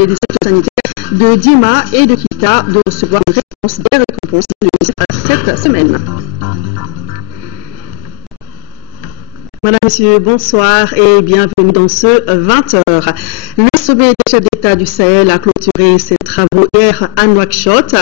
des districts sanitaires de Dima et de Kita de recevoir une réponse des récompenses cette semaine. Madame, Monsieur, bonsoir et bienvenue dans ce 20h. Le sommet des chefs d'État du Sahel a clôturé ses travaux hier à Nouakchott.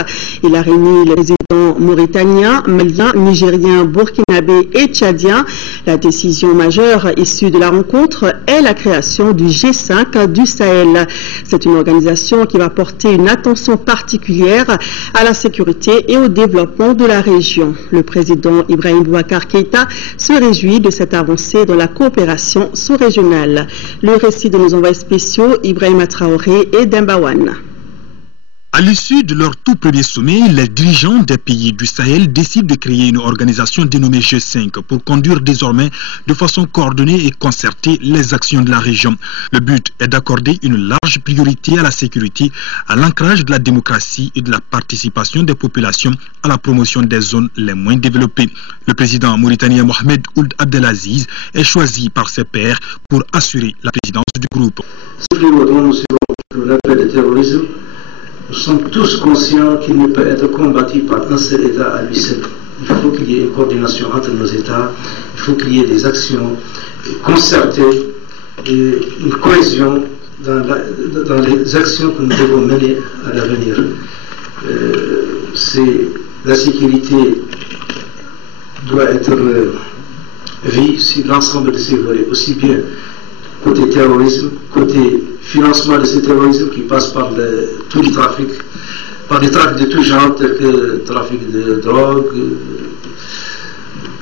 Il a réuni les résidents mauritaniens, maliens, nigériens, burkinabés et tchadiens. La décision majeure issue de la rencontre est la création du G5 du Sahel. C'est une organisation qui va porter une attention particulière à la sécurité et au développement de la région. Le président Ibrahim Boubacar Keïta se réjouit de cette avancée dans la coopération sous-régionale. Le récit de nos envoyés spéciaux, Ibrahim Traoré et Dembawan. À l'issue de leur tout premier sommet, les dirigeants des pays du Sahel décident de créer une organisation dénommée G5 pour conduire désormais de façon coordonnée et concertée les actions de la région. Le but est d'accorder une large priorité à la sécurité, à l'ancrage de la démocratie et de la participation des populations à la promotion des zones les moins développées. Le président mauritanien Mohamed Ould Abdelaziz est choisi par ses pairs pour assurer la présidence du groupe. Nous sommes tous conscients qu'il ne peut être combattu par un seul État à lui seul. Il faut qu'il y ait une coordination entre nos États, il faut qu'il y ait des actions concertées et une cohésion dans les actions que nous devons mener à l'avenir. La sécurité doit être vue sur l'ensemble de ces volets, aussi bien côté terrorisme, côté financement de ce terrorisme qui passe par tout le trafic, par des trafics de tout genre, tels que le trafic de drogue,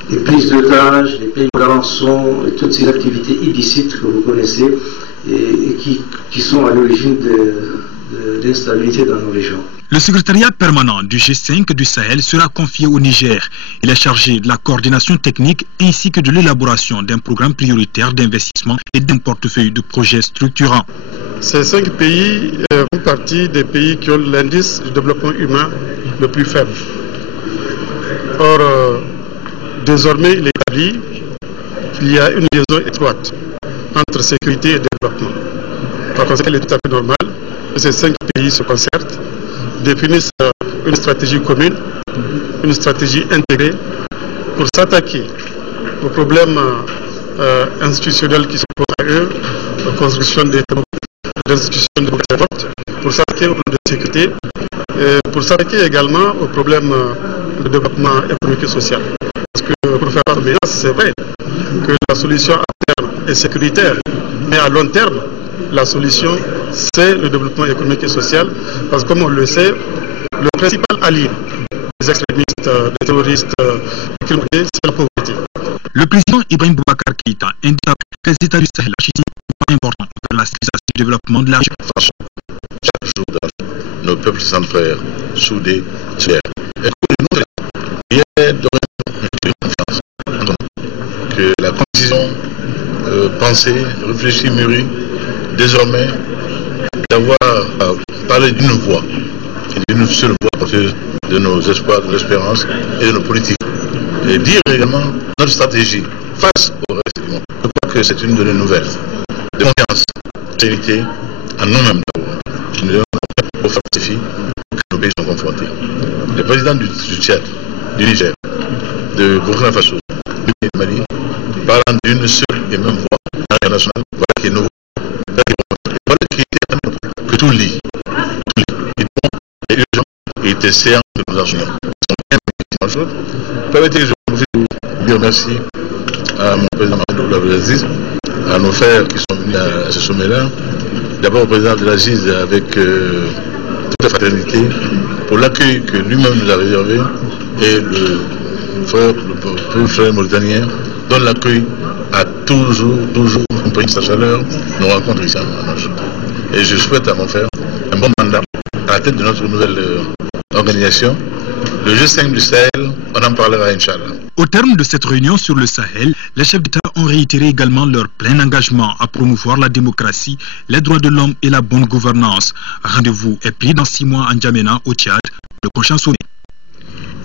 les prises d'otages, les paiements de rançon, et toutes ces activités illicites que vous connaissez et qui sont à l'origine de l'instabilité dans nos régions. Le secrétariat permanent du G5 du Sahel sera confié au Niger. Il est chargé de la coordination technique ainsi que de l'élaboration d'un programme prioritaire d'investissement et d'un portefeuille de projets structurants. Ces 5 pays font partie des pays qui ont l'indice du développement humain le plus faible. Or, désormais, il est établi qu'il y a une liaison étroite entre sécurité et développement. Par conséquent, il est tout à fait normal que ces 5 pays se concertent, définissent une stratégie commune, une stratégie intégrée pour s'attaquer aux problèmes institutionnels qui se posent à eux, la construction des institutions de vote, pour s'attaquer aux problèmes de sécurité, et pour s'attaquer également aux problèmes de développement économique et social. Parce que pour faire part de c'est vrai que la solution à terme est sécuritaire, mais à long terme, la solution, c'est le développement économique et social, parce que comme on le sait, le principal allié des extrémistes, des terroristes, des criminels, c'est la pauvreté. Le président Ibrahim Boubacar Keïta indique que les États du Sahel agissent pas important pour la stabilisation du développement de la région. Chaque jour, nos peuples s'enfrèrent, soudés, fiers. Et que nous, il y a de confiance que la condition pensée, réfléchie, mûrie, désormais, d'avoir parlé d'une voix, d'une seule voix porteuse de nos espoirs, de l'espérance et de nos politiques. Et dire également notre stratégie face au reste du monde. Je crois que c'est une de nos nouvelles. De confiance, de sécurité en nous-mêmes d'abord. Nous devons pour faire ces défis que nos pays sont confrontés. Le président du Tchad, du Niger, de Burkina Faso, du Mali, parlant d'une seule et même voix internationale, voilà qui est nouveau. Voilà qui est que tout lit. Il est bon et urgent et il est séant que nous assumons. Permettez que je vous dire merci à mon président Mohamed Ould Abdelaziz, à nos frères qui sont venus à ce sommet-là. D'abord au président Abdelaziz avec toute la fraternité pour l'accueil que lui-même nous a réservé et le frère mauritanien donne l'accueil à toujours compris sa chaleur, nous rencontre ici à Nouakchott. Et je souhaite à mon frère un bon mandat à la tête de notre nouvelle organisation. Le G5 du Sahel, on en parlera, Inch'Allah. Au terme de cette réunion sur le Sahel, les chefs d'État ont réitéré également leur plein engagement à promouvoir la démocratie, les droits de l'homme et la bonne gouvernance. Rendez-vous est pris dans 6 mois en N'Djamena, au Tchad, le prochain sommet.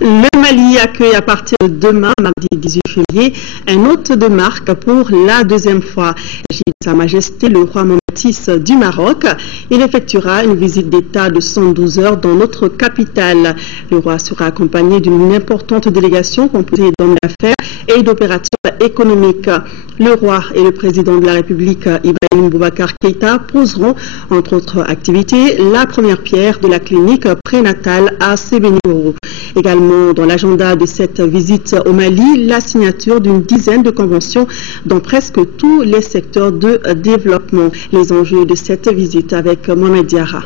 Le Mali accueille à partir de demain, mardi 18 février, un hôte de marque pour la 2e fois. Sa Majesté le roi Mohamed VI du Maroc. Il effectuera une visite d'État de 112 heures dans notre capitale. Le roi sera accompagné d'une importante délégation composée d'hommes d'affaires et d'opérateurs économiques. Le roi et le président de la République, Ibrahim Boubacar Keïta, poseront, entre autres activités, la première pierre de la clinique prénatale à Sébenikourou. Également dans l'agenda de cette visite au Mali, la signature d'une dizaine de conventions dans presque tous les secteurs de développement. Les enjeux de cette visite avec Mohamed Diarra.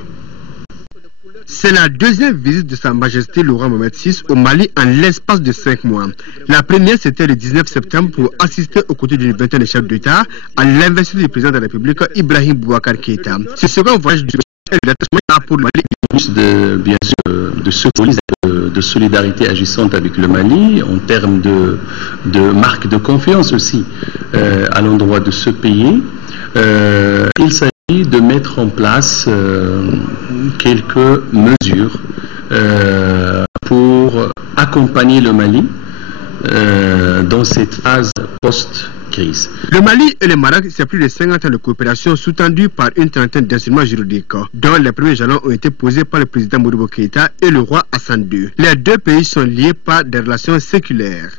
C'est la deuxième visite de Sa Majesté le roi Mohamed VI au Mali en l'espace de 5 mois. La première, c'était le 19 septembre pour assister aux côtés d'une vingtaine de chefs d'État à l'investiture du président de la République, Ibrahim Boubacar Keïta. Ce second voyage du pour le Mali. Bien sûr, de solidarité agissante avec le Mali en termes de marque de confiance aussi à l'endroit de ce pays. Il s'agit de mettre en place quelques mesures pour accompagner le Mali dans cette phase post-crise. Le Mali et le Maroc, c'est plus de 50 ans de coopération sous-tendue par une trentaine d'instruments juridiques, dont les premiers jalons ont été posés par le président Modibo Keïta et le roi Hassan II. Les deux pays sont liés par des relations séculaires.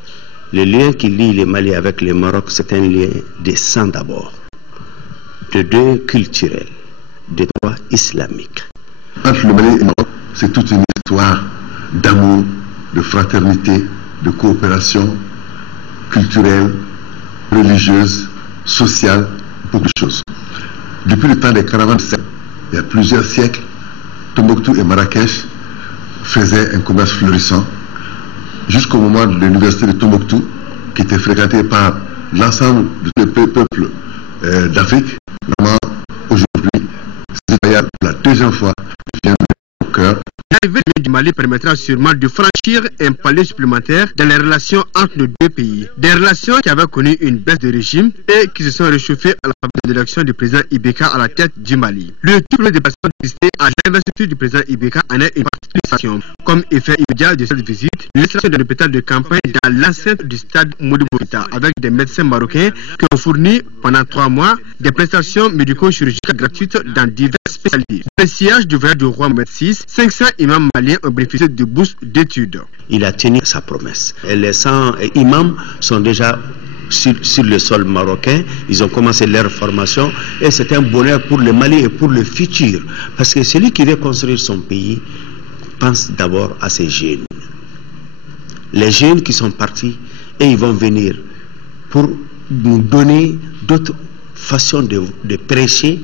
Le lien qui lie le Mali avec le Maroc, c'est un lien de sang d'abord, de deux culturels, de droit islamique. Entre le Mali et le Maroc, c'est toute une histoire d'amour, de fraternité, de coopération culturelle, religieuse, sociale, beaucoup de choses. Depuis le temps des caravanes, il y a plusieurs siècles, Tombouctou et Marrakech faisaient un commerce florissant jusqu'au moment de l'université de Tombouctou, qui était fréquentée par l'ensemble de tous les peuples d'Afrique. Normalement, aujourd'hui, c'est la deuxième fois que je viens au cœur. L'arrivée du Mali permettra sûrement de franchir un palier supplémentaire dans les relations entre nos deux pays. Des relations qui avaient connu une baisse de régime et qui se sont réchauffées à la faveur de l'élection du président Ibeka à la tête du Mali. Le double des personnes assistées à l'investiture du président Ibeka en est une participation. Comme effet immédiat de cette visite, l'installation d'un hôpital de campagne dans l'enceinte du stade Modibo Keïta avec des médecins marocains qui ont fourni pendant 3 mois des prestations médico-chirurgicales gratuites dans diverses spécialités. Le sillage du voyage du roi Mohamed VI, 500 imams maliens ont bénéficié de bourses d'études. Il a tenu sa promesse. Et les 100 imams sont déjà sur le sol marocain. Ils ont commencé leur formation et c'est un bonheur pour le Mali et pour le futur. Parce que celui qui veut construire son pays pense d'abord à ses jeunes. Les jeunes qui sont partis et ils vont venir pour nous donner d'autres façons de prêcher.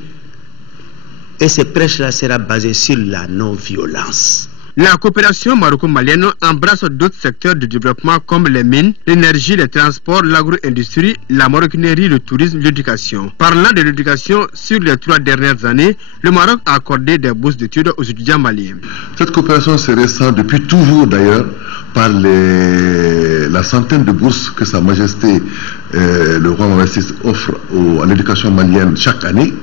Et ce prêche-là sera basé sur la non-violence. La coopération maroco-malienne embrasse d'autres secteurs de développement comme les mines, l'énergie, les transports, l'agro-industrie, la maroquinerie, le tourisme, l'éducation. Parlant de l'éducation, sur les 3 dernières années, le Maroc a accordé des bourses d'études aux étudiants maliens. Cette coopération se ressent depuis toujours d'ailleurs par la centaine de bourses que Sa Majesté le roi Mohamed VI offre à l'éducation malienne chaque année.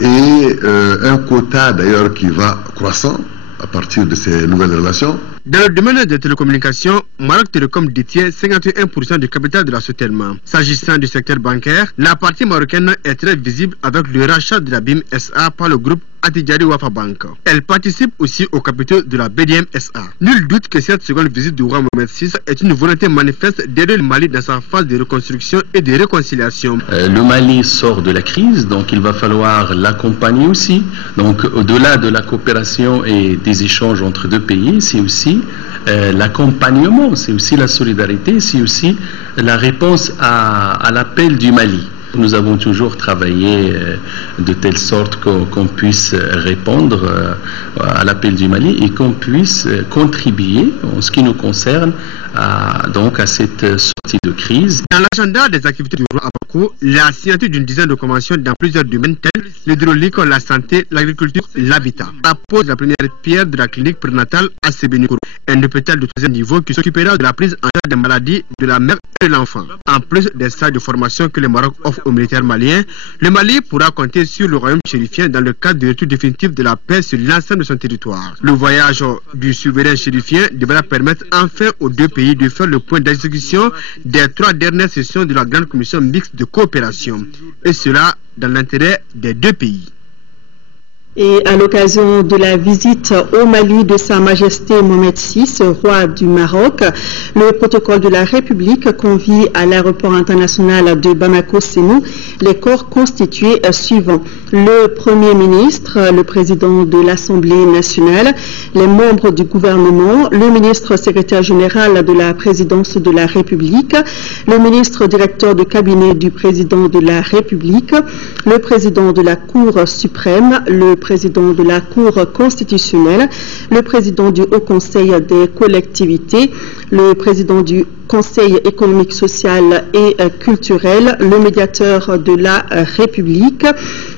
Et un quota d'ailleurs qui va croissant à partir de ces nouvelles relations. Dans le domaine des télécommunications, Maroc Télécom détient 51% du capital de la Sotelma. S'agissant du secteur bancaire, la partie marocaine est très visible avec le rachat de la BIM SA par le groupe Attijari Wafa Bank. Elle participe aussi au capitaux de la BDM SA. Nul doute que cette seconde visite du roi Mohamed VI est une volonté manifeste d'aider le Mali dans sa phase de reconstruction et de réconciliation. Le Mali sort de la crise, donc il va falloir l'accompagner aussi. Donc au-delà de la coopération et des échanges entre deux pays, c'est aussi l'accompagnement, c'est aussi la solidarité, c'est aussi la réponse à l'appel du Mali. Nous avons toujours travaillé de telle sorte qu'on puisse répondre à l'appel du Mali et qu'on puisse contribuer, en ce qui nous concerne, donc à cette sortie de crise. Dans l'agenda des activités du roi à Bamako, la signature d'une dizaine de conventions dans plusieurs domaines tels l'hydraulique, la santé, l'agriculture, l'habitat. La pose de la première pierre de la clinique prénatale à Sébenikourou. un hôpital de 3e niveau qui s'occupera de la prise en charge des maladies de la mère et de l'enfant. En plus des stages de formation que le Maroc offre aux militaires maliens, le Mali pourra compter sur le royaume chérifien dans le cadre du retour définitif de la paix sur l'ensemble de son territoire. Le voyage du souverain chérifien devra permettre enfin aux deux pays de faire le point d'exécution des 3 dernières sessions de la Grande Commission mixte de coopération, et cela dans l'intérêt des deux pays. Et à l'occasion de la visite au Mali de Sa Majesté Mohamed VI, roi du Maroc, le protocole de la République convie à l'aéroport international de Bamako-Sénou les corps constitués suivants: le Premier ministre, le président de l'Assemblée nationale, les membres du gouvernement, le ministre secrétaire général de la présidence de la République, le ministre directeur de cabinet du président de la République, le président de la Cour suprême, le président de la Cour constitutionnelle, le président du Haut Conseil des collectivités, le président du Conseil économique, social et culturel, le médiateur de la République,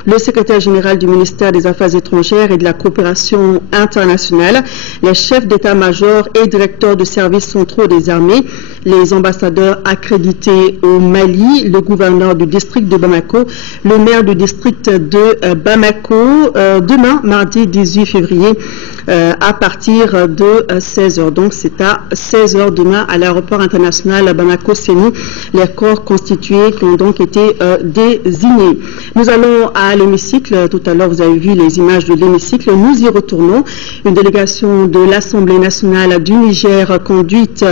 le secrétaire général du ministère des Affaires étrangères et de la coopération internationale, les chefs d'état-major et directeurs de services centraux des armées, les ambassadeurs accrédités au Mali, le gouverneur du district de Bamako, le maire du district de Bamako, demain, mardi 18 février, à partir de 16h. Donc c'est à 16h demain à l'aéroport international Bamako-Sénou, les corps constitués qui ont donc été désignés. Nous allons à l'hémicycle. Tout à l'heure, vous avez vu les images de l'hémicycle. Nous y retournons. Une délégation de l'Assemblée nationale du Niger, conduite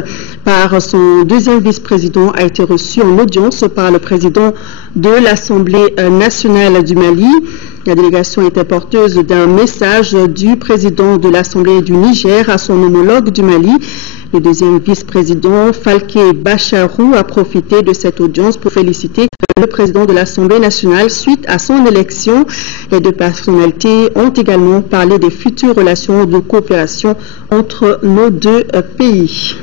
par son deuxième vice-président, a été reçue en audience par le président de l'Assemblée nationale du Mali. La délégation était porteuse d'un message du président de l'Assemblée du Niger à son homologue du Mali. Le deuxième vice-président, Falké Bacharou, a profité de cette audience pour féliciter le président de l'Assemblée nationale suite à son élection. Les deux personnalités ont également parlé des futures relations de coopération entre nos deux pays.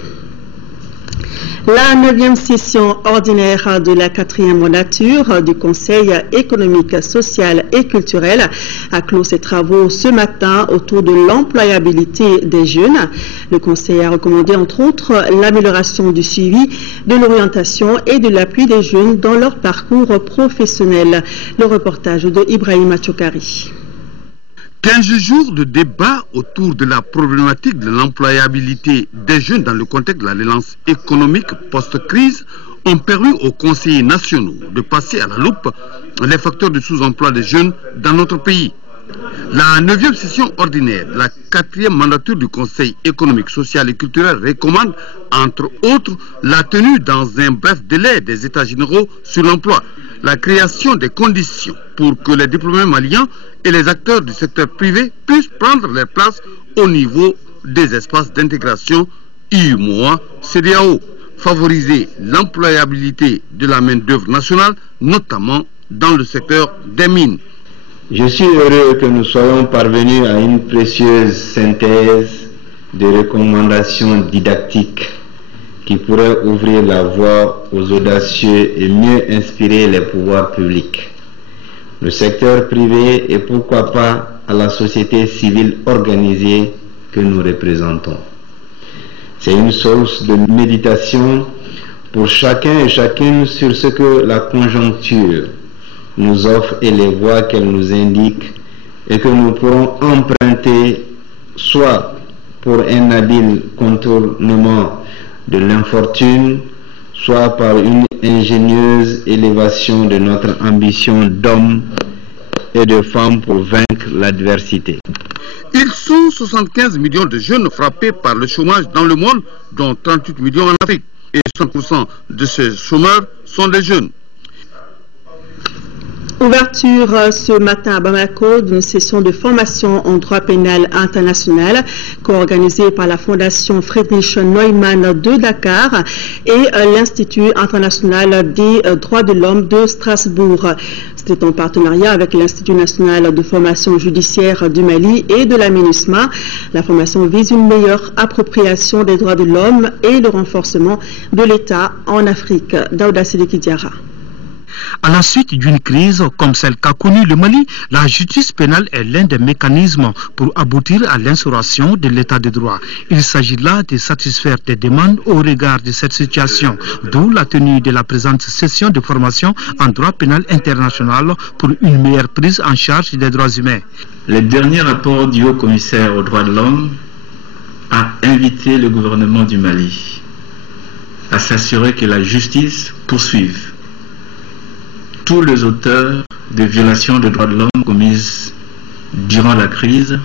La 9e session ordinaire de la 4e mandature du Conseil économique, social et culturel a clos ses travaux ce matin autour de l'employabilité des jeunes. Le Conseil a recommandé entre autres l'amélioration du suivi, de l'orientation et de l'appui des jeunes dans leur parcours professionnel. Le reportage de Ibrahim Achokari. 15 jours de débat autour de la problématique de l'employabilité des jeunes dans le contexte de la relance économique post-crise ont permis aux conseillers nationaux de passer à la loupe les facteurs de sous-emploi des jeunes dans notre pays. La 9e session ordinaire de la 4e mandature du Conseil économique, social et culturel recommande, entre autres, la tenue dans un bref délai des États généraux sur l'emploi, la création des conditions pour que les diplômés maliens et les acteurs du secteur privé puissent prendre leur place au niveau des espaces d'intégration UEMOA, CEDEAO, favoriser l'employabilité de la main-d'œuvre nationale, notamment dans le secteur des mines. Je suis heureux que nous soyons parvenus à une précieuse synthèse de recommandations didactiques qui pourraient ouvrir la voie aux audacieux et mieux inspirer les pouvoirs publics, le secteur privé et pourquoi pas à la société civile organisée que nous représentons. C'est une source de méditation pour chacun et chacune sur ce que la conjoncture nous offre et les voies qu'elle nous indique et que nous pourrons emprunter soit pour un habile contournement de l'infortune, soit par une ingénieuse élévation de notre ambition d'hommes et de femmes pour vaincre l'adversité. Ils sont 75 millions de jeunes frappés par le chômage dans le monde, dont 38 millions en Afrique. Et 100% de ces chômeurs sont des jeunes. Ouverture ce matin à Bamako d'une session de formation en droit pénal international co-organisée par la Fondation Friedrich Neumann de Dakar et l'Institut international des droits de l'homme de Strasbourg. C'était en partenariat avec l'Institut national de formation judiciaire du Mali et de la MINUSMA. La formation vise une meilleure appropriation des droits de l'homme et le renforcement de l'État en Afrique. Daouda Sidiki Diarra. À la suite d'une crise comme celle qu'a connue le Mali, la justice pénale est l'un des mécanismes pour aboutir à l'instauration de l'état de droit. Il s'agit là de satisfaire des demandes au regard de cette situation, d'où la tenue de la présente session de formation en droit pénal international pour une meilleure prise en charge des droits humains. Le dernier rapport du haut-commissaire aux droits de l'homme a invité le gouvernement du Mali à s'assurer que la justice poursuive tous les auteurs de violations de droits de l'homme commises durant la crise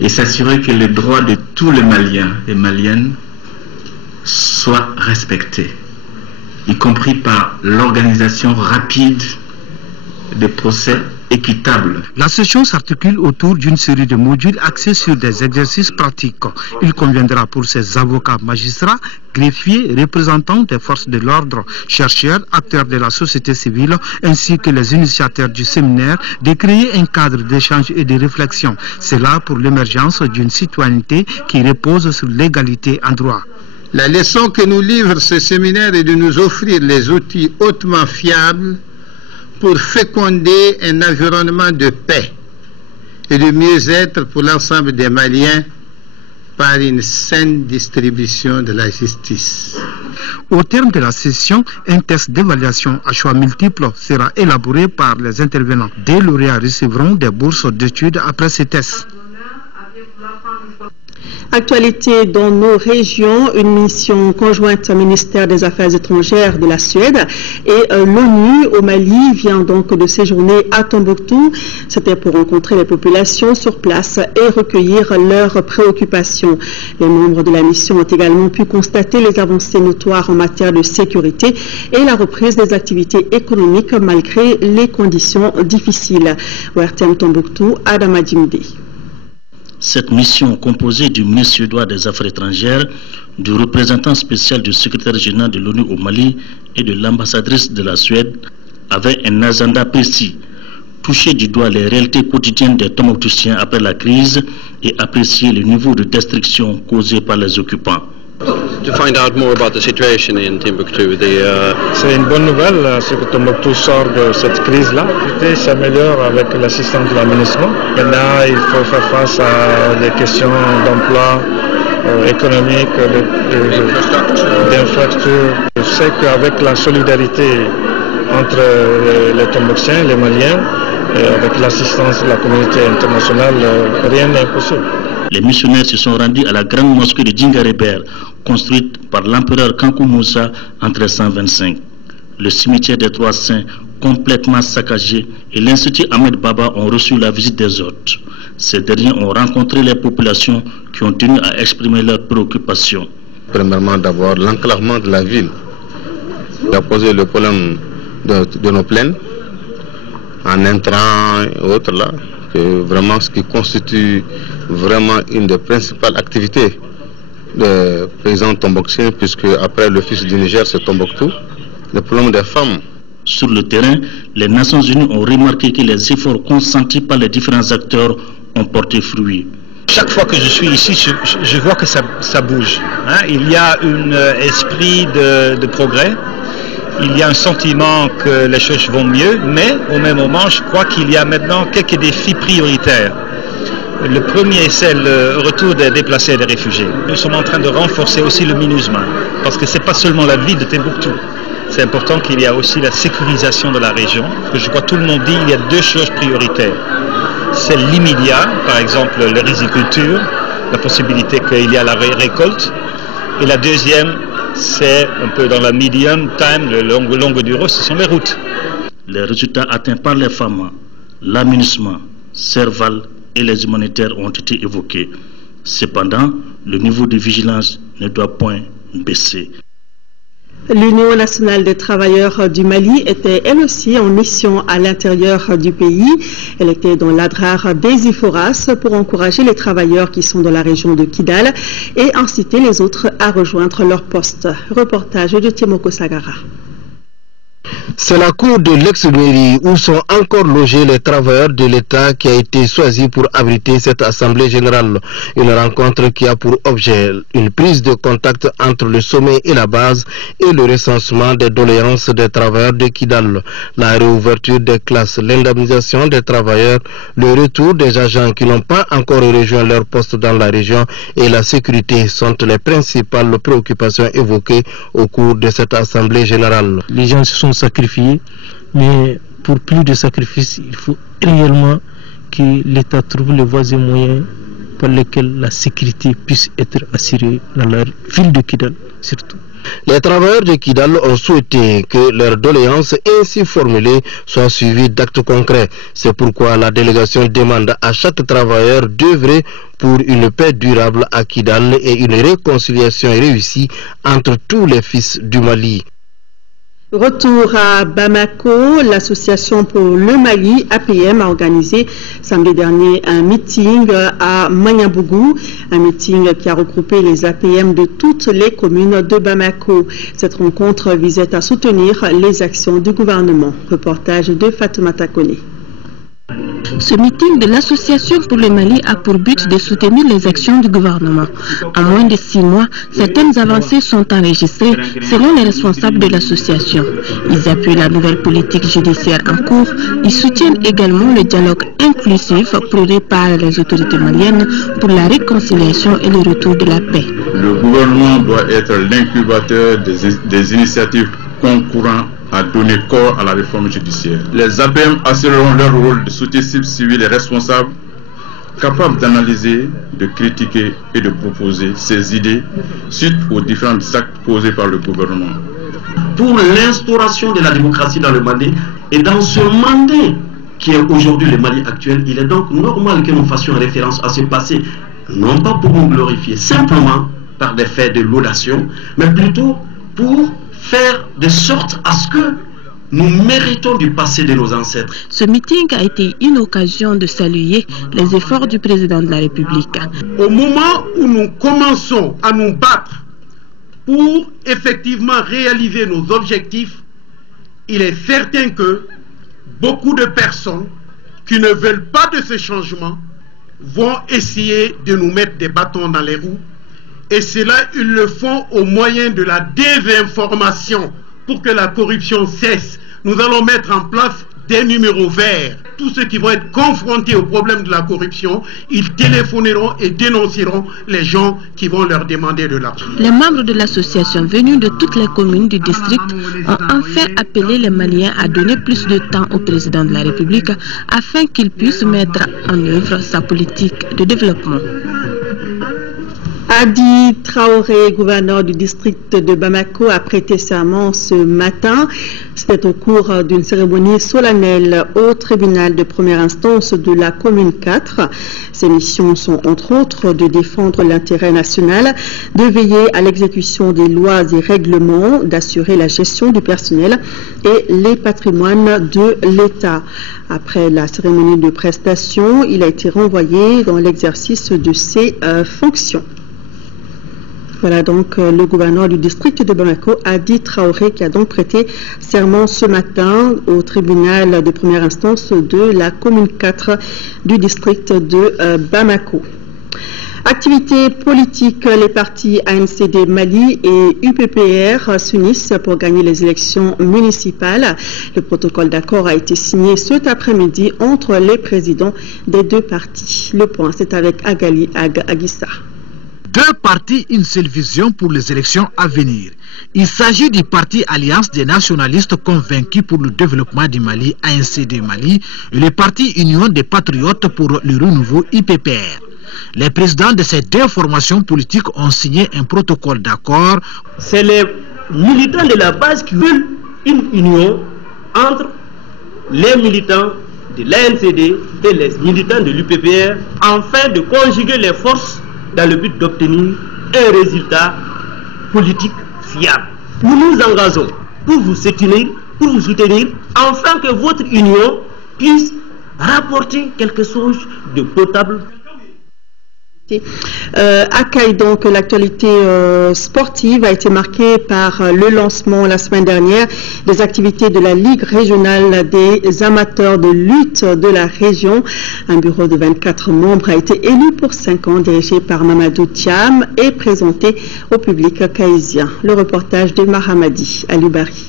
et s'assurer que les droits de tous les Maliens et Maliennes soient respectés, y compris par l'organisation rapide des procès équitable. La session s'articule autour d'une série de modules axés sur des exercices pratiques. Il conviendra pour ces avocats magistrats, greffiers, représentants des forces de l'ordre, chercheurs, acteurs de la société civile, ainsi que les initiateurs du séminaire, de créer un cadre d'échange et de réflexion. C'est là pour l'émergence d'une citoyenneté qui repose sur l'égalité en droit. La leçon que nous livre ce séminaire est de nous offrir les outils hautement fiables pour féconder un environnement de paix et de mieux-être pour l'ensemble des Maliens par une saine distribution de la justice. Au terme de la session, un test d'évaluation à choix multiples sera élaboré par les intervenants. Des lauréats recevront des bourses d'études après ces tests. Actualité dans nos régions, une mission conjointe au ministère des Affaires étrangères de la Suède et l'ONU au Mali vient donc de séjourner à Tombouctou. C'était pour rencontrer les populations sur place et recueillir leurs préoccupations. Les membres de la mission ont également pu constater les avancées notoires en matière de sécurité et la reprise des activités économiques malgré les conditions difficiles. ORTM Tombouctou, Adama Djimde. Cette mission, composée du ministre suédois des Affaires étrangères, du représentant spécial du secrétaire général de l'ONU au Mali et de l'ambassadrice de la Suède, avait un agenda précis, toucher du doigt les réalités quotidiennes des Tombouctoutiens après la crise et apprécier le niveau de destruction causé par les occupants. C'est une bonne nouvelle, ce que Tombouctou sort de cette crise-là. Tout s'améliore avec l'assistance de l'aménagement. Maintenant, il faut faire face à des questions d'emploi économique, d'infrastructure. Je sais qu'avec la solidarité entre les Tombouctiens et les Maliens, et avec l'assistance de la communauté internationale, rien n'est impossible. Les missionnaires se sont rendus à la grande mosquée de Djingaréber, construite par l'empereur Kankou Moussa en 1325. Le cimetière des Trois Saints, complètement saccagé, et l'Institut Ahmed Baba ont reçu la visite des hôtes. Ces derniers ont rencontré les populations qui ont tenu à exprimer leurs préoccupations. Premièrement, d'abord, l'enclavement de la ville. Il a posé le problème de nos plaines, en intrants et autres là, que vraiment ce qui constitue vraiment une des principales activités des paysans tombouctiens, puisque après le fils du Niger, c'est Tombouctou. Le problème des femmes. Sur le terrain, les Nations Unies ont remarqué que les efforts consentis par les différents acteurs ont porté fruit. Chaque fois que je suis ici, je vois que ça bouge. Il y a un esprit de progrès. Il y a un sentiment que les choses vont mieux, mais au même moment, je crois qu'il y a maintenant quelques défis prioritaires. Le premier, c'est le retour des déplacés et des réfugiés. Nous sommes en train de renforcer aussi le MINUSMA, parce que ce n'est pas seulement la ville de Tombouctou. C'est important qu'il y a aussi la sécurisation de la région. Parce que je crois que tout le monde dit qu'il y a deux choses prioritaires. C'est l'immédiat, par exemple la riziculture, la possibilité qu'il y a la récolte. Et la deuxième, c'est un peu dans la medium time, le longue durée, ce sont les routes. Les résultats atteints par les femmes, l'aménagement, Serval et les humanitaires ont été évoqués. Cependant, le niveau de vigilance ne doit point baisser. L'Union nationale des travailleurs du Mali était elle aussi en mission à l'intérieur du pays. Elle était dans l'Adrar des Iforas pour encourager les travailleurs qui sont dans la région de Kidal et inciter les autres à rejoindre leur poste. Reportage de Timoko Sagara. C'est la cour de l'ex-mairie où sont encore logés les travailleurs de l'État qui a été choisi pour abriter cette assemblée générale. Une rencontre qui a pour objet une prise de contact entre le sommet et la base et le recensement des doléances des travailleurs de Kidal. La réouverture des classes, l'indemnisation des travailleurs, le retour des agents qui n'ont pas encore rejoint leur poste dans la région et la sécurité sont les principales préoccupations évoquées au cours de cette assemblée générale. Les gens se sont sacrifiés, mais pour plus de sacrifices, il faut réellement que l'État trouve les voies et moyens par lesquels la sécurité puisse être assurée dans leur ville de Kidal surtout. Les travailleurs de Kidal ont souhaité que leurs doléances ainsi formulées soient suivies d'actes concrets. C'est pourquoi la délégation demande à chaque travailleur d'œuvrer pour une paix durable à Kidal et une réconciliation réussie entre tous les fils du Mali. Retour à Bamako, l'association pour le Mali, APM, a organisé samedi dernier un meeting à Magnabougou, un meeting qui a regroupé les APM de toutes les communes de Bamako. Cette rencontre visait à soutenir les actions du gouvernement. Reportage de Fatoumata Kone. Ce meeting de l'Association pour le Mali a pour but de soutenir les actions du gouvernement. En moins de 6 mois, certaines avancées sont enregistrées selon les responsables de l'association. Ils appuient la nouvelle politique judiciaire en cours. Ils soutiennent également le dialogue inclusif prôné par les autorités maliennes pour la réconciliation et le retour de la paix. Le gouvernement doit être l'incubateur des initiatives concourant à donner corps à la réforme judiciaire. Les APM assureront leur rôle de soutien civil et responsable, capable d'analyser, de critiquer et de proposer ses idées suite aux différents actes posés par le gouvernement. Pour l'instauration de la démocratie dans le Mali et dans ce mandat qui est aujourd'hui le Mali actuel, il est donc normal que nous fassions référence à ce passé, non pas pour nous glorifier simplement par des faits de laudation, mais plutôt pour faire de sorte à ce que nous méritons du passé de nos ancêtres. Ce meeting a été une occasion de saluer les efforts du président de la République. Au moment où nous commençons à nous battre pour effectivement réaliser nos objectifs, il est certain que beaucoup de personnes qui ne veulent pas de ce changement vont essayer de nous mettre des bâtons dans les roues. Et cela, ils le font au moyen de la désinformation pour que la corruption cesse. Nous allons mettre en place des numéros verts. Tous ceux qui vont être confrontés au problème de la corruption, ils téléphoneront et dénonceront les gens qui vont leur demander de l'argent. Les membres de l'association venus de toutes les communes du district ont enfin appelé les Maliens à donner plus de temps au président de la République afin qu'il puisse mettre en œuvre sa politique de développement. Adi Traoré, gouverneur du district de Bamako, a prêté serment ce matin. C'était au cours d'une cérémonie solennelle au tribunal de première instance de la commune 4. Ses missions sont entre autres de défendre l'intérêt national, de veiller à l'exécution des lois et règlements, d'assurer la gestion du personnel et les patrimoines de l'État. Après la cérémonie de prestation, il a été renvoyé dans l'exercice de ses fonctions. Voilà donc le gouverneur du district de Bamako, Adi Traoré, qui a donc prêté serment ce matin au tribunal de première instance de la commune 4 du district de Bamako. Activité politique, les partis ANCD Mali et UPPR s'unissent pour gagner les élections municipales. Le protocole d'accord a été signé cet après-midi entre les présidents des deux partis. Le point, c'est avec Agali Aguissa. Deux partis, une seule vision pour les élections à venir. Il s'agit du parti Alliance des nationalistes convaincus pour le développement du Mali, ANCD Mali, et le parti Union des patriotes pour le renouveau IPPR. Les présidents de ces deux formations politiques ont signé un protocole d'accord. C'est les militants de la base qui veulent une union entre les militants de l'ANCD et les militants de l'UPPR afin de conjuguer les forces dans le but d'obtenir un résultat politique fiable. Nous nous engageons pour vous soutenir, afin que votre union puisse rapporter quelque chose de potable. À Caille, donc, l'actualité sportive a été marquée par le lancement la semaine dernière des activités de la Ligue régionale des amateurs de lutte de la région. Un bureau de 24 membres a été élu pour 5 ans, dirigé par Mamadou Thiam et présenté au public caïsien. Le reportage de Mahamadi Alubari.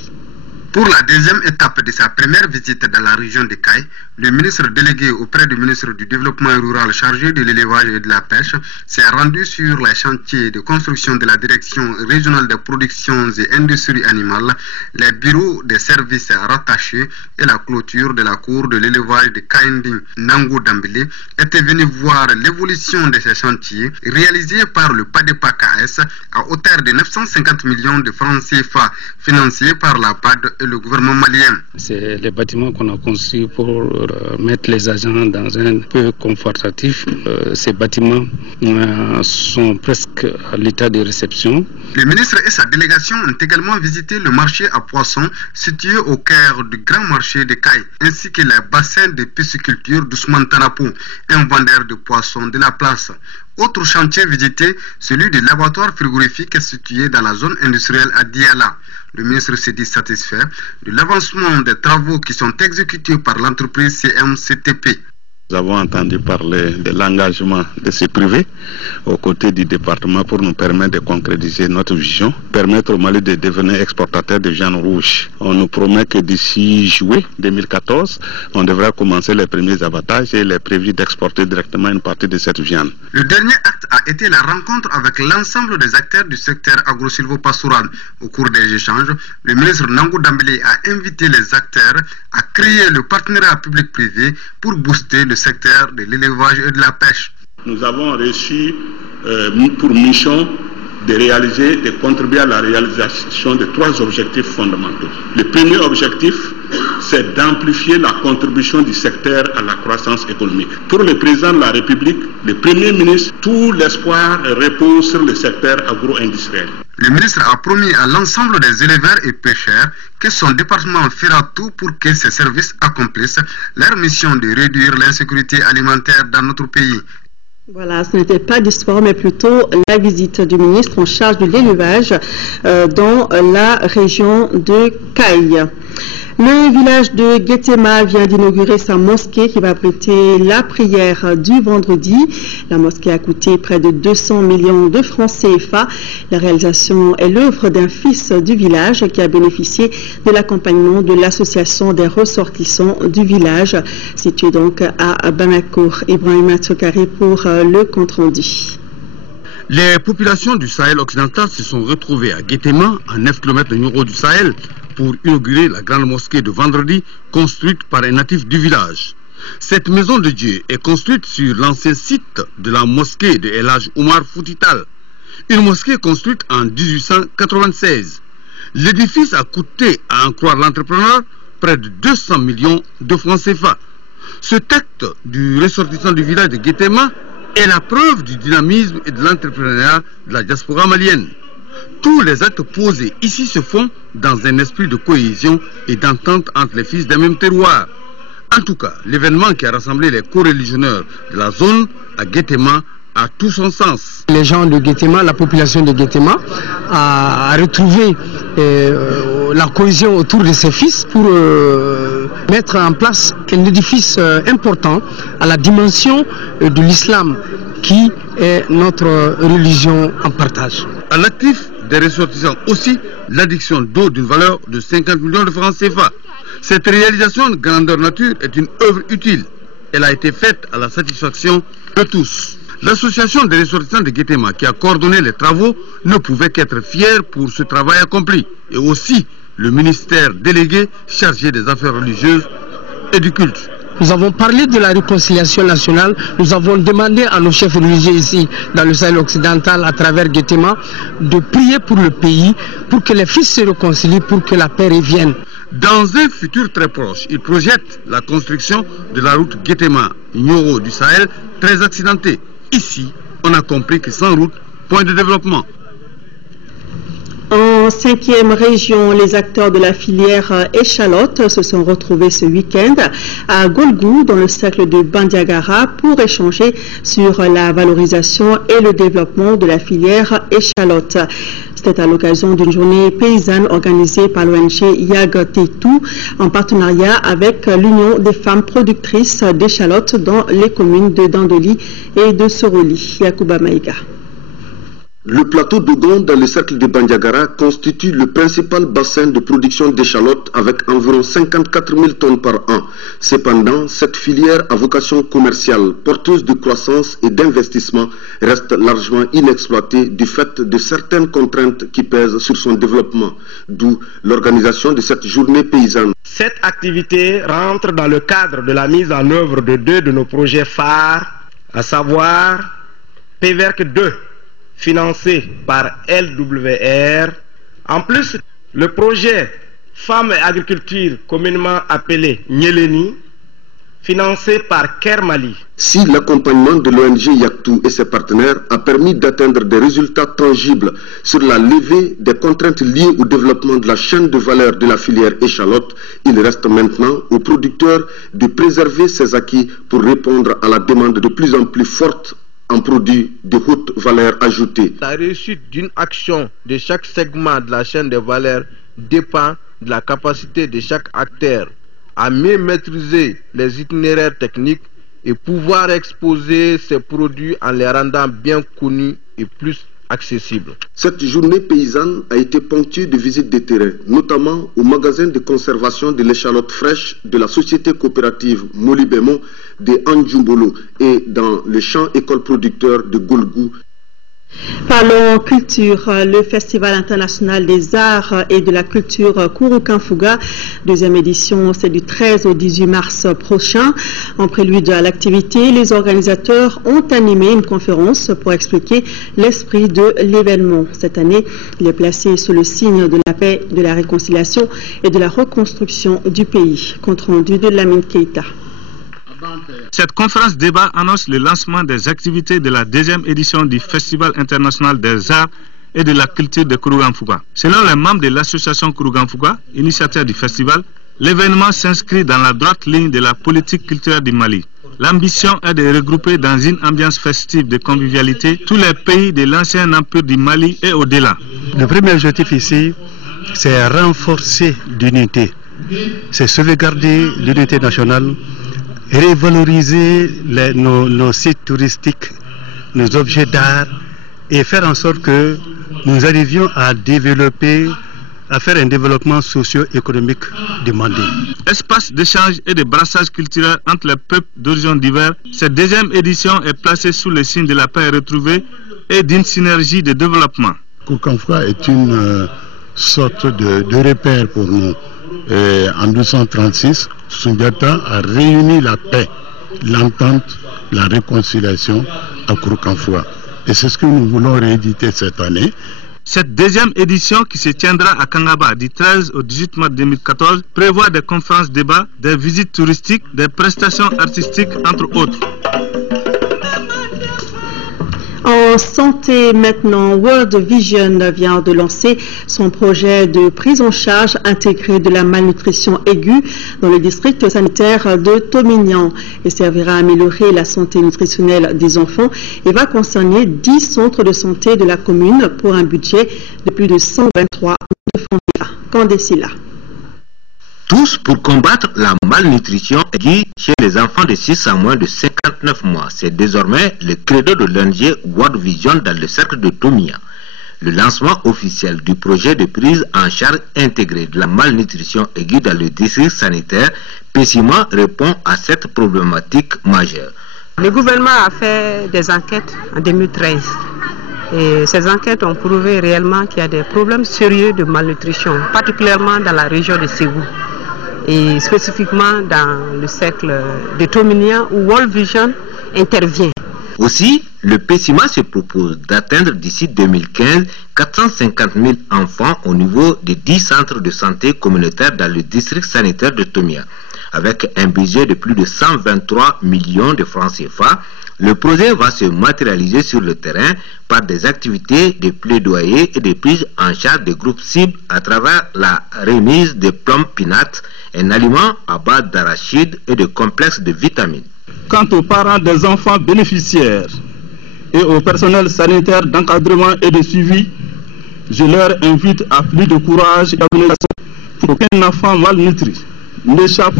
Pour la deuxième étape de sa première visite dans la région de Caille, le ministre délégué auprès du ministre du Développement rural chargé de l'élevage et de la pêche s'est rendu sur les chantiers de construction de la direction régionale de production et industries animales, les bureaux des services rattachés et la clôture de la cour de l'élevage de Kainding Nango Dambélé était venu voir l'évolution de ces chantiers réalisés par le PADEPA KS à hauteur de 950 millions de francs CFA financés par la PAD et le gouvernement malien. C'est les bâtiments qu'on a conçus pour mettre les agents dans un peu confortatif. Ces bâtiments sont presque à l'état de réception. Le ministre et sa délégation ont également visité le marché à poissons situé au cœur du grand marché de Caille, ainsi que les bassins de pisciculture d'Ousmane Tarapou, un vendeur de poissons de la place. Autre chantier visité, celui du laboratoire frigorifique situé dans la zone industrielle à Diala. Le ministre s'est dit satisfait de l'avancement des travaux qui sont exécutés par l'entreprise CMCTP. Nous avons entendu parler de l'engagement de ces privés aux côtés du département pour nous permettre de concrétiser notre vision, permettre au Mali de devenir exportateur de viande rouge. On nous promet que d'ici juillet 2014, on devra commencer les premiers abattages et il est prévu d'exporter directement une partie de cette viande. Le dernier acte a été la rencontre avec l'ensemble des acteurs du secteur agro-silvo-pastoral. Au cours des échanges, le ministre Nango Dambélé a invité les acteurs à créer le partenariat public-privé pour booster le secteur de l'élevage et de la pêche. Nous avons reçu pour mission de réaliser, de contribuer à la réalisation de 3 objectifs fondamentaux. Le premier objectif, c'est d'amplifier la contribution du secteur à la croissance économique. Pour le président de la République, le Premier ministre, tout l'espoir repose sur le secteur agro-industriel. Le ministre a promis à l'ensemble des éleveurs et pêcheurs que son département fera tout pour que ces services accomplissent leur mission de réduire l'insécurité alimentaire dans notre pays. Voilà, ce n'était pas du sport, mais plutôt la visite du ministre en charge de l'élevage dans la région de Caille. Le village de Guétéma vient d'inaugurer sa mosquée qui va abriter la prière du vendredi. La mosquée a coûté près de 200 millions de francs CFA. La réalisation est l'œuvre d'un fils du village qui a bénéficié de l'accompagnement de l'association des ressortissants du village, située donc à Bamako. Ibrahim Tsokari pour le compte-rendu. Les populations du Sahel occidental se sont retrouvées à Guétéma, à 9 km de Nioro du Sahel, pour inaugurer la grande mosquée de vendredi construite par un natif du village. Cette maison de Dieu est construite sur l'ancien site de la mosquée de El Hadj Oumar Foutital, une mosquée construite en 1896. L'édifice a coûté, à en croire l'entrepreneur, près de 200 millions de francs CFA. Ce acte du ressortissant du village de Guétéma est la preuve du dynamisme et de l'entrepreneuriat de la diaspora malienne. Tous les actes posés ici se font dans un esprit de cohésion et d'entente entre les fils d'un même terroir. En tout cas, l'événement qui a rassemblé les co-religionneurs de la zone à Guétéma a tout son sens. Les gens de Guétéma, la population de Guétéma a retrouvé la cohésion autour de ses fils pour mettre en place un édifice important à la dimension de l'islam qui est notre religion en partage. À l'actif des ressortissants aussi, l'addiction d'eau d'une valeur de 50 millions de francs CFA. Cette réalisation de grandeur nature est une œuvre utile. Elle a été faite à la satisfaction de tous. L'association des ressortissants de Guétéma qui a coordonné les travaux ne pouvait qu'être fière pour ce travail accompli. Et aussi le ministère délégué chargé des affaires religieuses et du culte. Nous avons parlé de la réconciliation nationale. Nous avons demandé à nos chefs religieux ici, dans le Sahel occidental, à travers Guétéma, de prier pour le pays, pour que les fils se réconcilient, pour que la paix revienne. Dans un futur très proche, il projette la construction de la route Guétéma-Nioro du Sahel, très accidentée. Ici, on a compris que sans route, point de développement. En En 5e région, les acteurs de la filière échalote se sont retrouvés ce week-end à Golgou, dans le cercle de Bandiagara, pour échanger sur la valorisation et le développement de la filière échalote. C'était à l'occasion d'une journée paysanne organisée par l'ONG Yag Tetou en partenariat avec l'Union des femmes productrices d'échalotes dans les communes de Dandoli et de Soroli. Yacouba Maïga. Le plateau d'Ogon dans le cercle de Bandiagara constitue le principal bassin de production d'échalotes avec environ 54 000 tonnes par an. Cependant, cette filière à vocation commerciale, porteuse de croissance et d'investissement, reste largement inexploitée du fait de certaines contraintes qui pèsent sur son développement, d'où l'organisation de cette journée paysanne. Cette activité rentre dans le cadre de la mise en œuvre de deux de nos projets phares, à savoir PVERC 2, financé par LWR. En plus, le projet Femmes et Agriculture, communément appelé Nyeleni, financé par Kermali. Si l'accompagnement de l'ONG Yaktou et ses partenaires a permis d'atteindre des résultats tangibles sur la levée des contraintes liées au développement de la chaîne de valeur de la filière échalote, il reste maintenant aux producteurs de préserver ces acquis pour répondre à la demande de plus en plus forte en produits de haute valeur ajoutée. La réussite d'une action de chaque segment de la chaîne de valeur dépend de la capacité de chaque acteur à mieux maîtriser les itinéraires techniques et pouvoir exposer ses produits en les rendant bien connus et plus accessibles. Cette journée paysanne a été ponctuée de visites de terrain, notamment au magasin de conservation de l'échalote fraîche de la société coopérative Molibemo de Andjumbolo et dans le champ école producteur de Golgou. Parlons culture. Le Festival international des arts et de la culture Kouroukanfouga, deuxième édition, c'est du 13 au 18 mars prochain. En prélude à l'activité, les organisateurs ont animé une conférence pour expliquer l'esprit de l'événement. Cette année, il est placé sous le signe de la paix, de la réconciliation et de la reconstruction du pays. Compte rendu de Lamine Keita. Cette conférence débat annonce le lancement des activités de la deuxième édition du Festival international des arts et de la culture de Kouroukanfouga. Selon les membres de l'association Kouroukanfouga, initiateur du festival, l'événement s'inscrit dans la droite ligne de la politique culturelle du Mali. L'ambition est de regrouper dans une ambiance festive de convivialité tous les pays de l'ancien empire du Mali et au-delà. Le premier objectif ici, c'est renforcer l'unité. C'est sauvegarder l'unité nationale, revaloriser nos sites touristiques, nos objets d'art et faire en sorte que nous arrivions à développer, à faire un développement socio-économique demandé. Espace d'échange et de brassage culturel entre les peuples d'origine diverses, cette deuxième édition est placée sous le signe de la paix retrouvée et d'une synergie de développement. Kouroukanfouga est une sorte de repère pour nous. Et en 1236, Sundiata a réuni la paix, l'entente, la réconciliation à Kouroukanfouga. Et c'est ce que nous voulons rééditer cette année. Cette deuxième édition qui se tiendra à Kangaba du 13 au 18 mars 2014 prévoit des conférences débats, des visites touristiques, des prestations artistiques entre autres. En santé maintenant, World Vision vient de lancer son projet de prise en charge intégrée de la malnutrition aiguë dans le district sanitaire de Tomignan et servira à améliorer la santé nutritionnelle des enfants et va concerner 10 centres de santé de la commune pour un budget de plus de 123 millions de francs. Tous pour combattre la malnutrition aiguë chez les enfants de 6 à moins de 59 mois. C'est désormais le credo de l'ONG World Vision dans le cercle de Tomia. Le lancement officiel du projet de prise en charge intégrée de la malnutrition aiguë dans le district sanitaire Pessima répond à cette problématique majeure. Le gouvernement a fait des enquêtes en 2013. Et ces enquêtes ont prouvé réellement qu'il y a des problèmes sérieux de malnutrition, particulièrement dans la région de Ségou et spécifiquement dans le cercle de Tomignan où World Vision intervient. Aussi, le Pessima se propose d'atteindre d'ici 2015 450 000 enfants au niveau de 10 centres de santé communautaires dans le district sanitaire de Tomia. Avec un budget de plus de 123 millions de francs CFA, le projet va se matérialiser sur le terrain par des activités de plaidoyer et de prise en charge des groupes cibles à travers la remise de plum peanut, un aliment à base d'arachide et de complexes de vitamines. Quant aux parents des enfants bénéficiaires et au personnel sanitaire d'encadrement et de suivi, je leur invite à plus de courage et d'abnégation pour qu'un enfant malnutri n'échappe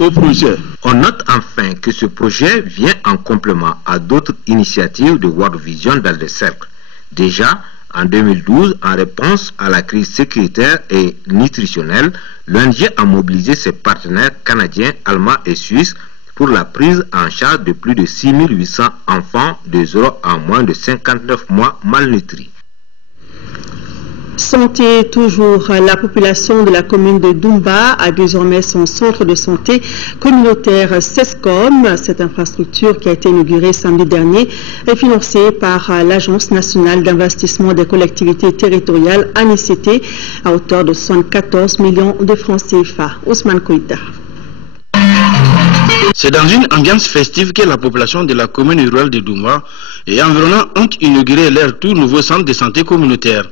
au projet. On note enfin que ce projet vient en complément à d'autres initiatives de World Vision dans le cercle. Déjà, en 2012, en réponse à la crise sécuritaire et nutritionnelle, l'ONG a mobilisé ses partenaires canadiens, allemands et suisses pour la prise en charge de plus de 6800 enfants de 0 à moins de 59 mois malnutris. Santé toujours, la population de la commune de Doumba a désormais son centre de santé communautaire CESCOM. Cette infrastructure qui a été inaugurée samedi dernier est financée par l'Agence nationale d'investissement des collectivités territoriales ANICT à hauteur de 74 millions de francs CFA. Ousmane Koïta. C'est dans une ambiance festive que la population de la commune rurale de Doumba et environnant ont inauguré leur tout nouveau centre de santé communautaire.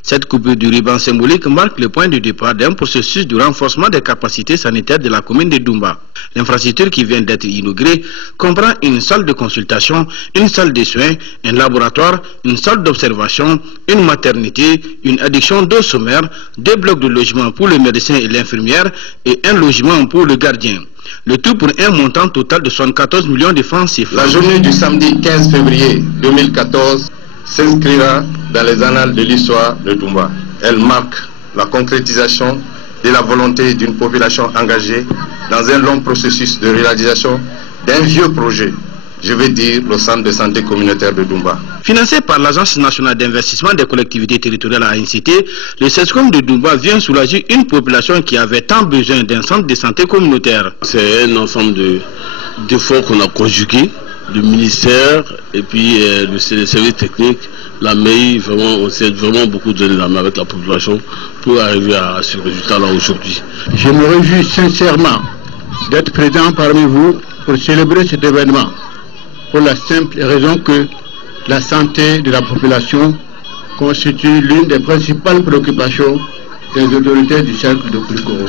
Cette coupure du ruban symbolique marque le point de départ d'un processus de renforcement des capacités sanitaires de la commune de Doumba. L'infrastructure qui vient d'être inaugurée comprend une salle de consultation, une salle de soins, un laboratoire, une salle d'observation, une maternité, une adduction d'eau sommaire, 2 blocs de logement pour le médecin et l'infirmière et un logement pour le gardien. Le tout pour un montant total de 74 millions de francs CFA. La journée du samedi 15 février 2014 s'inscrira dans les annales de l'histoire de Doumba. Elle marque la concrétisation de la volonté d'une population engagée dans un long processus de réalisation d'un vieux projet, je veux dire le centre de santé communautaire de Doumba. Financé par l'Agence nationale d'investissement des collectivités territoriales à ANICT, le CESCOM de Doumba vient soulager une population qui avait tant besoin d'un centre de santé communautaire. C'est un ensemble d'efforts qu'on a conjugués, le ministère et puis le service technique, la mairie, vraiment, on s'est vraiment beaucoup donné la main avec la population pour arriver à ce résultat-là aujourd'hui. Je me réjouis sincèrement d'être présent parmi vous pour célébrer cet événement, pour la simple raison que la santé de la population constitue l'une des principales préoccupations des autorités du cercle de Kourikouro.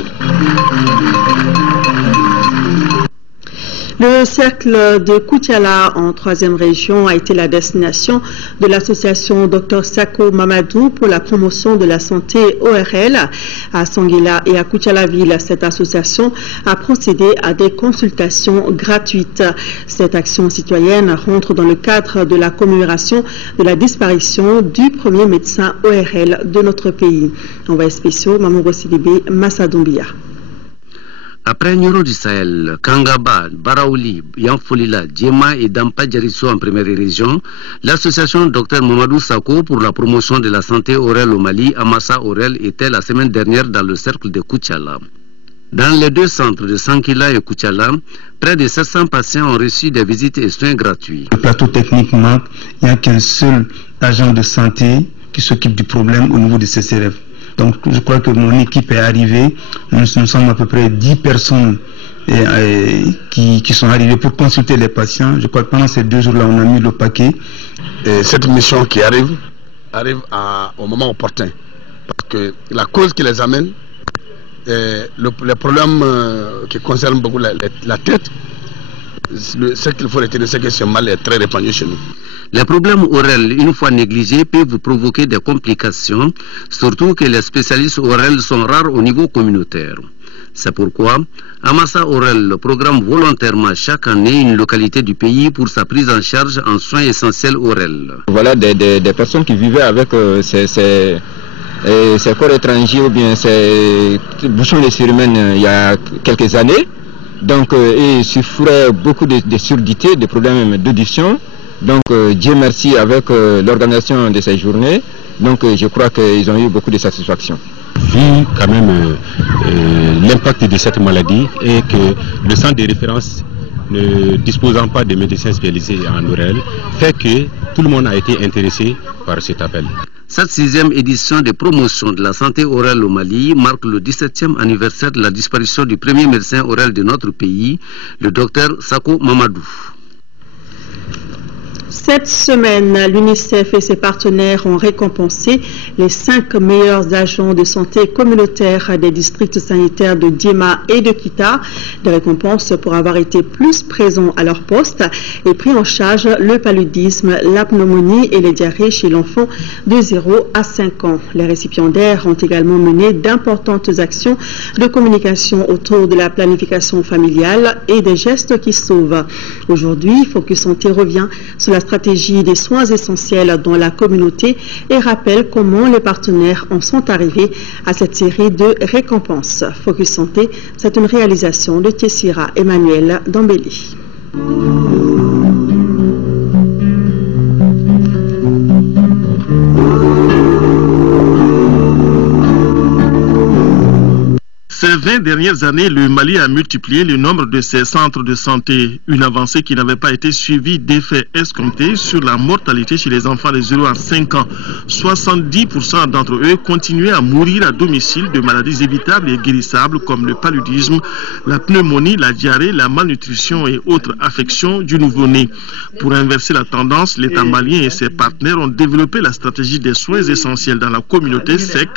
Le cercle de Koutiala en 3e région a été la destination de l'association Dr Sako Mamadou pour la promotion de la santé ORL. À Sanguila et à Koutiala-Ville, cette association a procédé à des consultations gratuites. Cette action citoyenne rentre dans le cadre de la commémoration de la disparition du premier médecin ORL de notre pays. Envoyé spécial, Mamouro Sidibé, Massadombia. Après Nyoro du Sahel, Kangaba, Baraouli, Yanfolila, Djema et Dampa Djarisso en première région, l'association Dr Mamadou Sako pour la promotion de la santé orale au Mali, Amassa Orel, était la semaine dernière dans le cercle de Koutiala. Dans les 2 centres de Sankila et Koutiala, près de 700 patients ont reçu des visites et soins gratuits. Le plateau technique manque, il n'y a qu'un seul agent de santé qui s'occupe du problème au niveau du CCRF. Donc je crois que mon équipe est arrivée, nous sommes à peu près 10 personnes qui sont arrivées pour consulter les patients. Je crois que pendant ces 2 jours-là, on a mis le paquet. Et cette mission qui arrive au moment opportun. Parce que la cause qui les amène, les problèmes qui concernent beaucoup la tête, ce qu'il faut retenir, c'est que ce mal est très répandu chez nous. Les problèmes oraux, une fois négligés, peuvent provoquer des complications, surtout que les spécialistes oraux sont rares au niveau communautaire. C'est pourquoi Amassa Orel programme volontairement chaque année une localité du pays pour sa prise en charge en soins essentiels oraux. Voilà des personnes qui vivaient avec ces corps étrangers ou bien ces bouchons de surhumaines il y a quelques années. Donc, ils souffraient beaucoup de surdité, de problèmes d'audition. Donc, Dieu merci avec l'organisation de ces journées. Donc, je crois qu'ils ont eu beaucoup de satisfaction. Vu quand même l'impact de cette maladie et que le centre de référence ne disposant pas de médecins spécialisés en ORL, fait que tout le monde a été intéressé par cet appel. Cette 6e édition des promotions de la santé orale au Mali marque le 17e anniversaire de la disparition du premier médecin oral de notre pays, le docteur Sako Mamadou. Cette semaine, l'UNICEF et ses partenaires ont récompensé les 5 meilleurs agents de santé communautaire des districts sanitaires de Diema et de Kita, des récompenses pour avoir été plus présents à leur poste et pris en charge le paludisme, la pneumonie et les diarrhées chez l'enfant de 0 à 5 ans. Les récipiendaires ont également mené d'importantes actions de communication autour de la planification familiale et des gestes qui sauvent. Aujourd'hui, Focus Santé revient sur la stratégie des soins essentiels dans la communauté et rappelle comment les partenaires en sont arrivés à cette série de récompenses. Focus Santé, c'est une réalisation de Tessira Emmanuel Dambélé. Ces 20 dernières années, le Mali a multiplié le nombre de ses centres de santé, une avancée qui n'avait pas été suivie d'effets escomptés sur la mortalité chez les enfants de 0 à 5 ans. 70% d'entre eux continuaient à mourir à domicile de maladies évitables et guérissables comme le paludisme, la pneumonie, la diarrhée, la malnutrition et autres affections du nouveau-né. Pour inverser la tendance, l'État malien et ses partenaires ont développé la stratégie des soins essentiels dans la communauté SEC,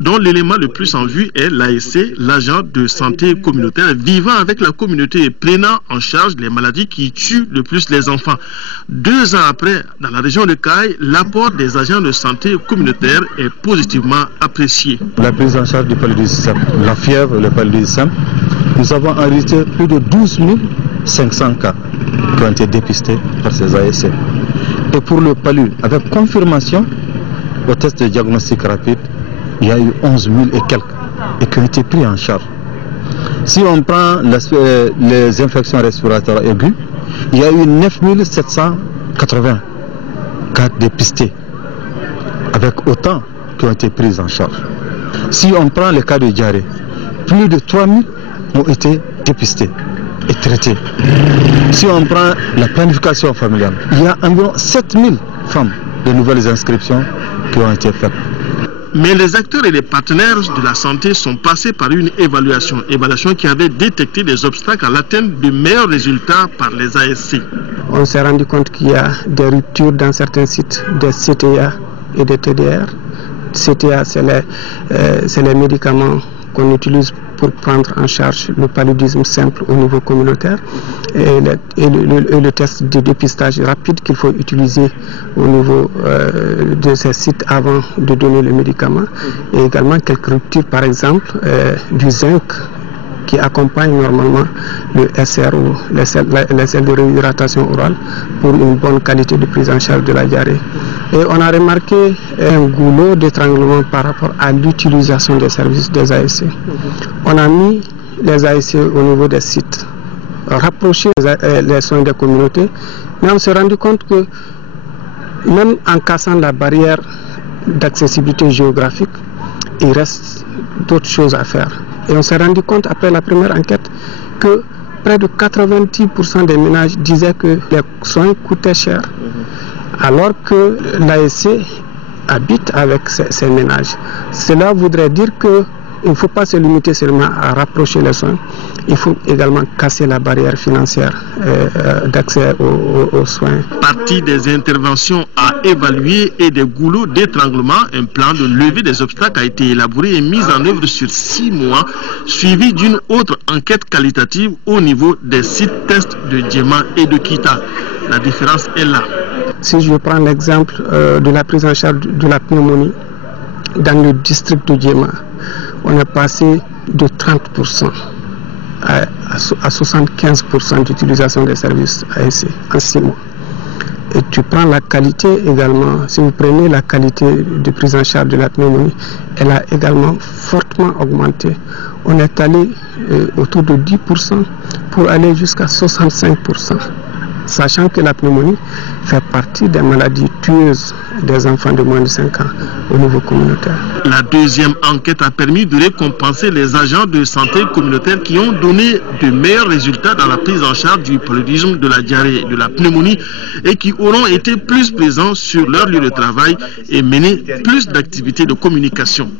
dont l'élément le plus en vue est l'ASC, l'agent de santé communautaire vivant avec la communauté et prenant en charge les maladies qui tuent le plus les enfants. 2 ans après, dans la région de Caille, l'apport des agents de santé communautaire est positivement apprécié. La prise en charge du paludisme, la fièvre, le paludisme, nous avons enregistré plus de 12 500 cas qui ont été dépistés par ces ASC. Et pour le palu, avec confirmation au test de diagnostic rapide, il y a eu 11 000 et quelques et qui ont été pris en charge. Si on prend les infections respiratoires aiguës, il y a eu 9 780 cas dépistés, avec autant qui ont été pris en charge. Si on prend les cas de diarrhée, plus de 3 000 ont été dépistés et traités. Si on prend la planification familiale, il y a environ 7 000 femmes de nouvelles inscriptions qui ont été faites. Mais les acteurs et les partenaires de la santé sont passés par une évaluation qui avait détecté des obstacles à l'atteinte de meilleurs résultats par les ASC. On s'est rendu compte qu'il y a des ruptures dans certains sites des CTA et des TDR. CTA, c'est les médicaments qu'on utilise pour prendre en charge le paludisme simple au niveau communautaire et le test de dépistage rapide qu'il faut utiliser au niveau de ces sites avant de donner le médicament, et également quelques ruptures, par exemple du zinc qui accompagne normalement le SRO, les sels de réhydratation orale, pour une bonne qualité de prise en charge de la diarrhée. Et on a remarqué un goulot d'étranglement par rapport à l'utilisation des services des ASC. On a mis les ASC au niveau des sites, rapproché les soins des communautés, mais on s'est rendu compte que même en cassant la barrière d'accessibilité géographique, il reste d'autres choses à faire. Et on s'est rendu compte après la première enquête que près de 90% des ménages disaient que les soins coûtaient cher, alors que l'ASC habite avec ces ménages. Cela voudrait dire qu'il ne faut pas se limiter seulement à rapprocher les soins, il faut également casser la barrière financière d'accès aux soins. Partie des interventions à évaluer et des goulots d'étranglement, un plan de levée des obstacles a été élaboré et mis en œuvre sur 6 mois, suivi d'une autre enquête qualitative au niveau des sites tests de Diema et de Kita. La différence est là. Si je prends l'exemple de la prise en charge de la pneumonie dans le district de Diema, on est passé de 30% à 75% d'utilisation des services ASC en 6 mois. Et tu prends la qualité également, si vous prenez la qualité de prise en charge de la pneumonie, elle a également fortement augmenté. On est allé autour de 10% pour aller jusqu'à 65%. sachant que la pneumonie fait partie des maladies tueuses des enfants de moins de 5 ans au niveau communautaire. La deuxième enquête a permis de récompenser les agents de santé communautaire qui ont donné de meilleurs résultats dans la prise en charge du paludisme, de la diarrhée et de la pneumonie et qui auront été plus présents sur leur lieu de travail et mené plus d'activités de communication.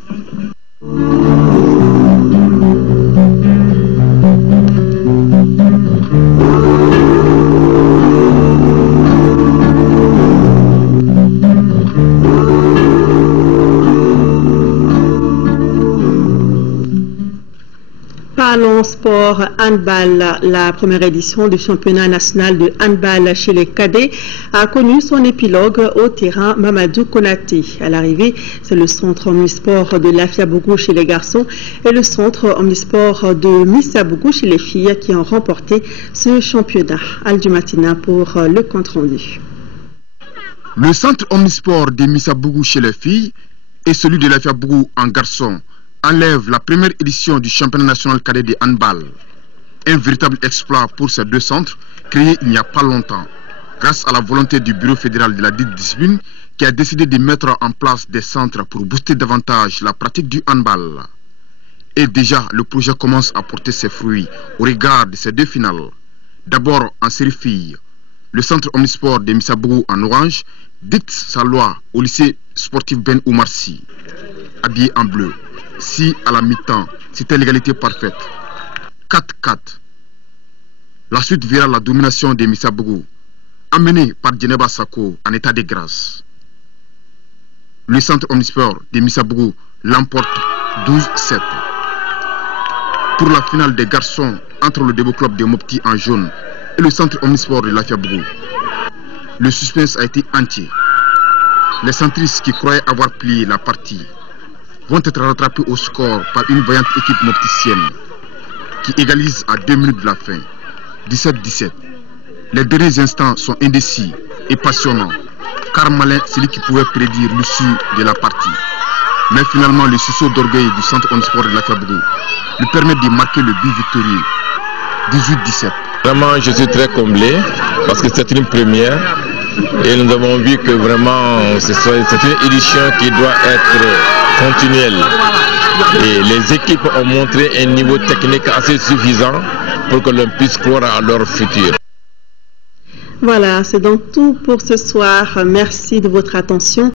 Parlons sport handball. La première édition du championnat national de handball chez les cadets a connu son épilogue au terrain Mamadou Konaté. À l'arrivée, c'est le centre omnisport de Lafiabougou chez les garçons et le centre omnisport de Missabougou chez les filles qui ont remporté ce championnat. Aldu Matina pour le compte rendu. Le centre omnisport de Missabougou chez les filles et celui de Lafiabougou en garçons enlève la première édition du championnat national cadet de handball. Un véritable exploit pour ces deux centres créés il n'y a pas longtemps, grâce à la volonté du bureau fédéral de la dite discipline qui a décidé de mettre en place des centres pour booster davantage la pratique du handball. Et déjà, le projet commence à porter ses fruits au regard de ces deux finales. D'abord en série filles, le centre omnisport de Missabougou en orange dicte sa loi au lycée sportif Ben Oumarsi, habillé en bleu. Si à la mi-temps, c'était l'égalité parfaite. 4-4. La suite verra la domination de Missabougou, amenée par Djeneba Sako en état de grâce. Le centre omnisport de Missabougou l'emporte 12-7. Pour la finale des garçons entre le Debo Club de Mopti en jaune et le centre omnisport de Lafiabougou, le suspense a été entier. Les centristes qui croyaient avoir plié la partie vont être rattrapés au score par une vaillante équipe mopticienne qui égalise à 2 minutes de la fin. 17-17. Les derniers instants sont indécis et passionnants, car Malin, c'est lui qui pouvait prédire l'issue de la partie. Mais finalement, le sursaut d'orgueil du centre omnisport de Lafiabougou lui permet de marquer le but victorieux. 18-17. Vraiment, je suis très comblé parce que c'est une première et nous avons vu que vraiment c'est une édition qui doit être continuelle. Et les équipes ont montré un niveau technique assez suffisant pour que l'on puisse croire à leur futur. Voilà, c'est donc tout pour ce soir. Merci de votre attention.